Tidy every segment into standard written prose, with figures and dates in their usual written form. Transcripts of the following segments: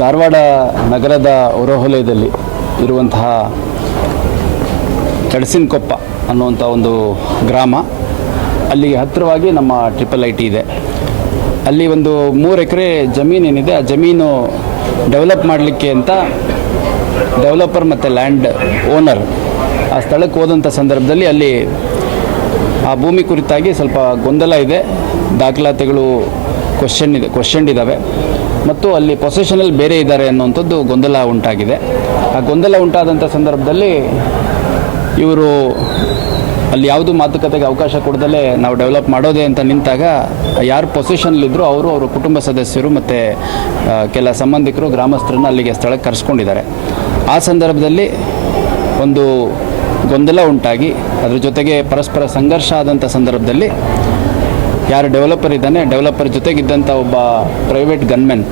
ಧಾರವಾಡ ನಗರದ ಹೊರವಲಯದಲ್ಲಿ ಇರುವಂತಹ ಕಡಸಿನಕೊಪ್ಪ ಅನ್ನುವಂಥ ಒಂದು ಗ್ರಾಮ, ಅಲ್ಲಿಗೆ ಹತ್ತಿರವಾಗಿ ನಮ್ಮ IIIT ಇದೆ. ಅಲ್ಲಿ ಒಂದು 3 ಎಕರೆ ಜಮೀನೇನಿದೆ, ಆ ಜಮೀನು ಡೆವಲಪ್ ಮಾಡಲಿಕ್ಕೆ ಅಂತ ಡೆವಲಪರ್ ಮತ್ತು ಲ್ಯಾಂಡ್ ಓನರ್ ಆ ಸ್ಥಳಕ್ಕೆ ಹೋದಂಥ ಸಂದರ್ಭದಲ್ಲಿ ಅಲ್ಲಿ ಆ ಭೂಮಿ ಕುರಿತಾಗಿ ಸ್ವಲ್ಪ ಗೊಂದಲ ಇದೆ, ದಾಖಲಾತಿಗಳು ಕ್ವಶನ್ ಇದ್ದಾವೆ ಮತ್ತು ಅಲ್ಲಿ ಪೊಸೆಷನಲ್ಲಿ ಬೇರೆ ಇದ್ದಾರೆ ಅನ್ನುವಂಥದ್ದು ಗೊಂದಲ ಉಂಟಾಗಿದೆ. ಆ ಗೊಂದಲ ಉಂಟಾದಂಥ ಸಂದರ್ಭದಲ್ಲಿ ಇವರು ಅಲ್ಲಿ ಯಾವುದು ಮಾತುಕತೆಗೆ ಅವಕಾಶ ಕೊಡದಲ್ಲೇ ನಾವು ಡೆವಲಪ್ ಮಾಡೋದೇ ಅಂತ ನಿಂತಾಗ ಯಾರು ಪೊಸಿಷನ್ಲಿದ್ದರೂ ಅವರ ಕುಟುಂಬ ಸದಸ್ಯರು ಮತ್ತು ಕೆಲ ಸಂಬಂಧಿಕರು ಗ್ರಾಮಸ್ಥರನ್ನ ಅಲ್ಲಿಗೆ ಸ್ಥಳಕ್ಕೆ ಕರೆಸ್ಕೊಂಡಿದ್ದಾರೆ. ಆ ಸಂದರ್ಭದಲ್ಲಿ ಒಂದು ಗೊಂದಲ ಉಂಟಾಗಿ ಅದರ ಜೊತೆಗೆ ಪರಸ್ಪರ ಸಂಘರ್ಷ ಆದಂಥ ಸಂದರ್ಭದಲ್ಲಿ ಯಾರು ಡೆವಲಪರ್ ಇದ್ದಾನೆ, ಡೆವಲಪರ್ ಜೊತೆಗಿದ್ದಂಥ ಒಬ್ಬ ಪ್ರೈವೇಟ್ ಗನ್ಮೆನ್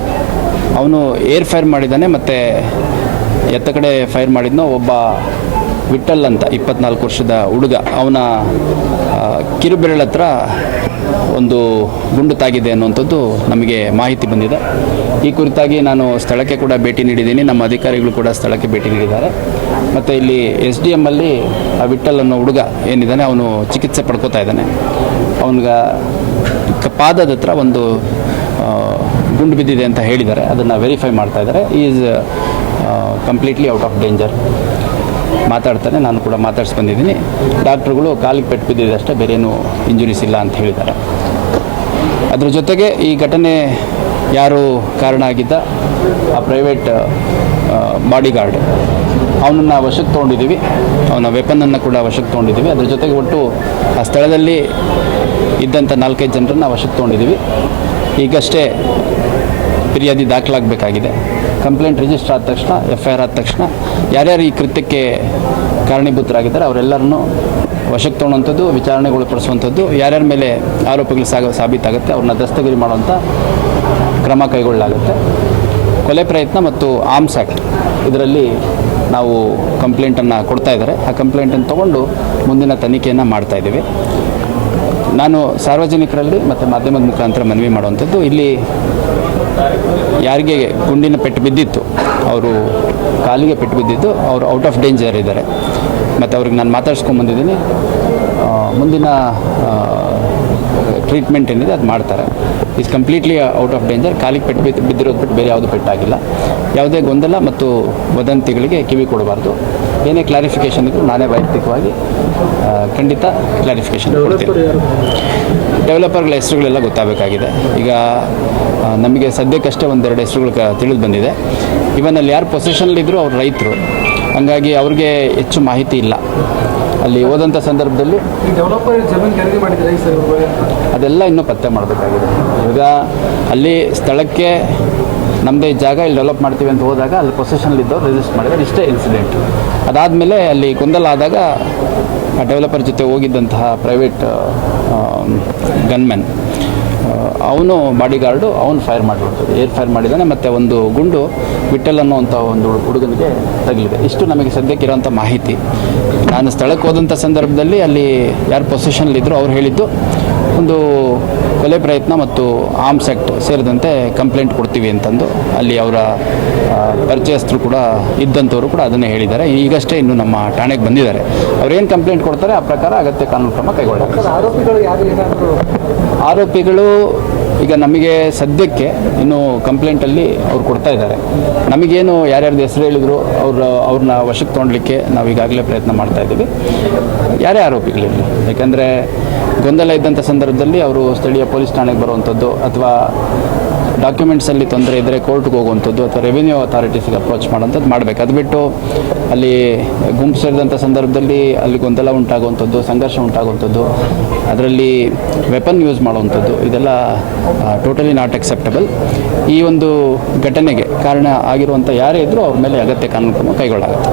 ಅವನು ಏರ್ ಫೈರ್ ಮಾಡಿದ್ದಾನೆ ಮತ್ತು ಎತ್ತ ಕಡೆ ಫೈರ್ ಮಾಡಿದ್ನೋ ಒಬ್ಬ ವಿಠಲ್ ಅಂತ 24 ವರ್ಷದ ಹುಡುಗ, ಅವನ ಕಿರುಬೆರಳ ಹತ್ರ ಒಂದು ಗುಂಡು ತಾಗಿದೆ ಅನ್ನುವಂಥದ್ದು ನಮಗೆ ಮಾಹಿತಿ ಬಂದಿದೆ. ಈ ಕುರಿತಾಗಿ ನಾನು ಸ್ಥಳಕ್ಕೆ ಕೂಡ ಭೇಟಿ ನೀಡಿದ್ದೀನಿ, ನಮ್ಮ ಅಧಿಕಾರಿಗಳು ಕೂಡ ಸ್ಥಳಕ್ಕೆ ಭೇಟಿ ನೀಡಿದ್ದಾರೆ. ಮತ್ತು ಇಲ್ಲಿ SDM ಅಲ್ಲಿ ಆ ವಿಠಲ್ ಅನ್ನೋ ಹುಡುಗ ಏನಿದ್ದಾನೆ ಅವನು ಚಿಕಿತ್ಸೆ ಪಡ್ಕೋತಾ ಇದ್ದಾನೆ. ಅವನಿಗೆ ಪಾದದ ಹತ್ರ ಒಂದು ಗುಂಡು ಬಿದ್ದಿದೆ ಅಂತ ಹೇಳಿದ್ದಾರೆ, ಅದನ್ನು ವೆರಿಫೈ ಮಾಡ್ತಾ ಇದ್ದಾರೆ. Is completely out of danger ಮಾತಾಡ್ತಾನೆ. ನಾನು ಕೂಡ ಮಾತಾಡ್ಸಿ ಬಂದಿದ್ದೀನಿ. ಡಾಕ್ಟ್ರುಗಳು ಕಾಲಿಗೆ ಪೆಟ್ಟು ಬಿದ್ದಿದೆ ಅಷ್ಟೇ, ಬೇರೇನು ಇಂಜುರೀಸ್ ಇಲ್ಲ ಅಂತ ಹೇಳಿದ್ದಾರೆ. ಅದರ ಜೊತೆಗೆ ಈ ಘಟನೆ ಯಾರು ಕಾರಣ ಆಗಿದ್ದ ಆ ಪ್ರೈವೇಟ್ ಬಾಡಿಗಾರ್ಡ್ ಅವನನ್ನು ವಶಕ್ಕೆ ತೊಗೊಂಡಿದ್ದೀವಿ, ಅವನ ವೆಪನನ್ನು ಕೂಡ ವಶಕ್ಕೆ ತೊಗೊಂಡಿದ್ದೀವಿ. ಅದ್ರ ಜೊತೆಗೆ ಒಟ್ಟು ಆ ಸ್ಥಳದಲ್ಲಿ ಇದ್ದಂಥ 4-5 ಜನರನ್ನು ವಶಕ್ಕೆ ತೊಗೊಂಡಿದ್ದೀವಿ. ಈಗಷ್ಟೇ ಫಿರ್ಯಾದಿ ದಾಖಲಾಗಬೇಕಾಗಿದೆ. ಕಂಪ್ಲೇಂಟ್ ರಿಜಿಸ್ಟರ್ ಆದ ತಕ್ಷಣ, FIR ಆದ ತಕ್ಷಣ ಯಾರ್ಯಾರು ಈ ಕೃತ್ಯಕ್ಕೆ ಕಾರಣೀಭೂತರಾಗಿದ್ದಾರೆ ಅವರೆಲ್ಲರನ್ನೂ ವಶಕ್ಕೆ ತೊಗೊಳ್ಳೋಂಥದ್ದು, ವಿಚಾರಣೆಗೊಳಪಡಿಸುವಂಥದ್ದು, ಯಾರ್ಯಾರ ಮೇಲೆ ಆರೋಪಗಳು ಸಾಬೀತಾಗುತ್ತೆ ಅವ್ರನ್ನ ದಸ್ತಗಿರಿ ಮಾಡುವಂಥ ಕ್ರಮ ಕೈಗೊಳ್ಳಲಾಗುತ್ತೆ. ಕೊಲೆ ಪ್ರಯತ್ನ ಮತ್ತು ಆರ್ಮ್ಸ್ ಆ್ಯಕ್ಟ್ ಇದರಲ್ಲಿ ನಾವು ಕಂಪ್ಲೇಂಟನ್ನು ಕೊಡ್ತಾ ಇದ್ದಾರೆ. ಆ ಕಂಪ್ಲೇಂಟನ್ನು ತೊಗೊಂಡು ಮುಂದಿನ ತನಿಖೆಯನ್ನು ಮಾಡ್ತಾಯಿದ್ದೀವಿ. ನಾನು ಸಾರ್ವಜನಿಕರಲ್ಲಿ ಮತ್ತು ಮಾಧ್ಯಮದ ಮುಖಾಂತರ ಮನವಿ ಮಾಡುವಂಥದ್ದು, ಇಲ್ಲಿ ಯಾರಿಗೆ ಗುಂಡಿನ ಪೆಟ್ಟು ಬಿದ್ದಿತ್ತು, ಅವರು ಕಾಲಿಗೆ ಪೆಟ್ಟು ಬಿದ್ದಿದ್ದು, ಅವರು ಔಟ್ ಆಫ್ ಡೇಂಜರ್ ಇದ್ದಾರೆ. ಮತ್ತು ಅವ್ರಿಗೆ ನಾನು ಮಾತಾಡ್ಸ್ಕೊಂಬಂದಿದ್ದೀನಿ. ಮುಂದಿನ ಟ್ರೀಟ್ಮೆಂಟ್ ಏನಿದೆ ಅದು ಮಾಡ್ತಾರೆ. Is completely out of danger. ಕಾಲಿಗೆ ಪೆಟ್ಟು ಬಿದ್ದಿರೋದು ಬಿಟ್ಟು ಬೇರೆ ಯಾವುದೂ ಪೆಟ್ಟಾಗಿಲ್ಲ. ಯಾವುದೇ ಗೊಂದಲ ಮತ್ತು ವದಂತಿಗಳಿಗೆ ಕಿವಿ ಕೊಡಬಾರ್ದು. ಏನೇ ಕ್ಲಾರಿಫಿಕೇಷನ್ ಇದ್ದರೂ ನಾನೇ ವೈಯಕ್ತಿಕವಾಗಿ ಖಂಡಿತ ಕ್ಲಾರಿಫಿಕೇಷನ್ ಕೊಡ್ತೀನಿ. ಡೆವಲಪರ್ಗಳ ಹೆಸರುಗಳೆಲ್ಲ ಗೊತ್ತಾಗಬೇಕಾಗಿದೆ. ಈಗ ನಮಗೆ ಸದ್ಯಕ್ಕಷ್ಟೇ 1-2 ಹೆಸರುಗಳು ತಿಳಿದು ಬಂದಿದೆ. ಇವನ್ ಅಲ್ಲಿ ಯಾರು ಪೊಸಿಷನ್ಲಿದ್ದರೂ ಅವ್ರು ರೈತರು, ಹಾಗಾಗಿ ಅವ್ರಿಗೆ ಹೆಚ್ಚು ಮಾಹಿತಿ ಇಲ್ಲ. ಅಲ್ಲಿ ಹೋದಂಥ ಸಂದರ್ಭದಲ್ಲಿ ಅದೆಲ್ಲ ಇನ್ನೂ ಪತ್ತೆ ಮಾಡಬೇಕಾಗಿದೆ. ಈಗ ಅಲ್ಲಿ ಸ್ಥಳಕ್ಕೆ ನಮ್ಮದೇ ಜಾಗ ಇಲ್ಲಿ ಡೆವಲಪ್ ಮಾಡ್ತೀವಿ ಅಂತ ಹೋದಾಗ ಅಲ್ಲಿ ಪೊಸಿಷನ್ಲಿದ್ದವ್ರು ರಿಜಿಸ್ಟರ್ ಮಾಡಿದ್ದಾರೆ. ಇಷ್ಟೇ ಇನ್ಸಿಡೆಂಟ್. ಅದಾದಮೇಲೆ ಅಲ್ಲಿ ಗೊಂದಲ ಆದಾಗ ಆ ಡೆವಲಪರ್ ಜೊತೆ ಹೋಗಿದ್ದಂತಹ ಪ್ರೈವೇಟ್ ಗನ್ಮೆನ್ ಅವನು ಬಾಡಿಗಾರ್ಡು ಅವನು ಫೈರ್ ಮಾಡಿರುವಂಥದ್ದು, ಏರ್ ಫೈರ್ ಮಾಡಿದ್ದಾನೆ. ಮತ್ತು ಒಂದು ಗುಂಡು ವಿಠಲ್ ಅನ್ನುವಂಥ ಒಂದು ಹುಡುಗನಿಗೆ ತಗಲಿದೆ. ಇಷ್ಟು ನಮಗೆ ಸದ್ಯಕ್ಕೆ ಇರೋಂಥ ಮಾಹಿತಿ. ನಾನು ಸ್ಥಳಕ್ಕೆ ಹೋದಂಥ ಸಂದರ್ಭದಲ್ಲಿ ಅಲ್ಲಿ ಯಾರು ಪೊಸಿಷನ್ಲಿದ್ದರೂ ಅವ್ರು ಹೇಳಿದ್ದು ಒಂದು ಕೊಲೆ ಪ್ರಯತ್ನ ಮತ್ತು ಆರ್ಮ್ಸ್ ಆ್ಯಕ್ಟ್ ಸೇರಿದಂತೆ ಕಂಪ್ಲೇಂಟ್ ಕೊಡ್ತೀವಿ ಅಂತಂದು ಅಲ್ಲಿ ಅವರ ಪರಿಚಯಸ್ಥರು ಕೂಡ ಇದ್ದಂಥವರು ಕೂಡ ಅದನ್ನೇ ಹೇಳಿದ್ದಾರೆ. ಈಗಷ್ಟೇ ಇನ್ನು ನಮ್ಮ ಠಾಣೆಗೆ ಬಂದಿದ್ದಾರೆ. ಅವ್ರೇನು ಕಂಪ್ಲೇಂಟ್ ಕೊಡ್ತಾರೆ ಆ ಪ್ರಕಾರ ಅಗತ್ಯ ಕಾನೂನು ಕ್ರಮ ಕೈಗೊಳ್ಳಲಾಗುತ್ತೆ. ಆರೋಪಿಗಳು ಈಗ ನಮಗೆ ಸದ್ಯಕ್ಕೆ ಇನ್ನು ಕಂಪ್ಲೇಂಟಲ್ಲಿ ಅವ್ರು ಕೊಡ್ತಾ ಇದ್ದಾರೆ. ನಮಗೇನು ಯಾರ್ಯಾರ್ದು ಹೆಸರು ಹೇಳಿದ್ರು ಅವ್ರನ್ನ ವಶಕ್ಕೆ ತೊಗೊಳ್ಲಿಕ್ಕೆ ನಾವು ಈಗಾಗಲೇ ಪ್ರಯತ್ನ ಮಾಡ್ತಾ ಇದ್ದೀವಿ. ಯಾರೇ ಆರೋಪಿಗಳಿರಲಿ, ಯಾಕೆಂದರೆ ಗೊಂದಲ ಇದ್ದಂಥ ಸಂದರ್ಭದಲ್ಲಿ ಅವರು ಸ್ಥಳೀಯ ಪೊಲೀಸ್ ಠಾಣೆಗೆ ಬರುವಂಥದ್ದು, ಅಥವಾ ಡಾಕ್ಯುಮೆಂಟ್ಸಲ್ಲಿ ತೊಂದರೆ ಇದ್ದರೆ ಕೋರ್ಟ್ಗೆ ಹೋಗುವಂಥದ್ದು, ಅಥವಾ ರೆವಿನ್ಯೂ ಅಥಾರಿಟೀಸ್ಗೆ ಅಪ್ರೋಚ್ ಮಾಡೋಂಥದ್ದು ಮಾಡಬೇಕು. ಅದು ಬಿಟ್ಟು ಅಲ್ಲಿ ಗುಂಪು ಸೇರಿದಂಥ ಸಂದರ್ಭದಲ್ಲಿ ಅಲ್ಲಿ ಗೊಂದಲ ಉಂಟಾಗುವಂಥದ್ದು, ಸಂಘರ್ಷ ಉಂಟಾಗುವಂಥದ್ದು, ಅದರಲ್ಲಿ ವೆಪನ್ ಯೂಸ್ ಮಾಡುವಂಥದ್ದು, ಇದೆಲ್ಲ ಟೋಟಲಿ ನಾಟ್ ಅಕ್ಸೆಪ್ಟಬಲ್. ಈ ಒಂದು ಘಟನೆಗೆ ಕಾರಣ ಆಗಿರುವಂಥ ಯಾರೇ ಇದ್ದರೂ ಅವ್ರ ಮೇಲೆ ಅಗತ್ಯ ಕಾನೂನು ಕ್ರಮ ಕೈಗೊಳ್ಳಲಾಗುತ್ತೆ.